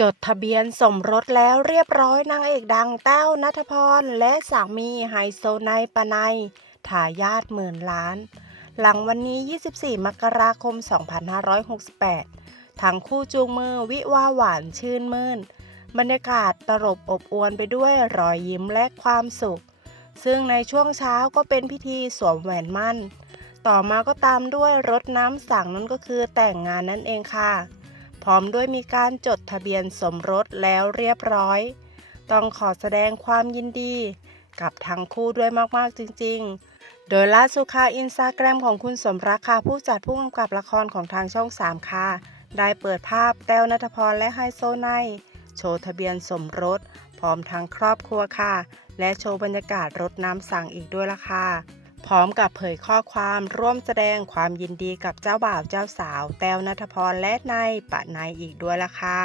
จดทะเบียนสมรสแล้วเรียบร้อยนางเอกดังแต้วนัทพร และสามีไฮโซไนปนัยทายาทหมื่นล้าน หลังวันนี้ 24 มกราคม 2568 ทั้งคู่จูงมือวิวาหวานชื่นมื่น บรรยากาศตลบอบอวนไปด้วยรอยยิ้มและความสุข ซึ่งในช่วงเช้าก็เป็นพิธีสวมแหวนมั่น ต่อมาก็ตามด้วยรดน้ำสังนั่นก็คือแต่งงานนั่นเองค่ะ พร้อมด้วยมีการจดทะเบียนสมรสแล้วเรียบร้อย ต้องขอแสดงความยินดี กับทั้งคู่ด้วยมากๆจริง ๆ โดยล่าสุดค่ะอินสตาแกรมของคุณสมรักค่ะผู้จัดผู้กำกับละครของทางช่อง 3 ค่ะ ได้เปิดภาพแต้วนัทพรและไฮโซไนโชว์ทะเบียนสมรส พร้อมทั้งครอบครัวค่ะ และโชว์บรรยากาศรดน้ำสั่งอีกด้วยล่ะค่ะ พร้อมกับเผยข้อความร่วมแสดงความยินดีกับเจ้าบ่าวเจ้าสาว แต้วนัทพรและนายปะนายอีกด้วยล่ะค่ะ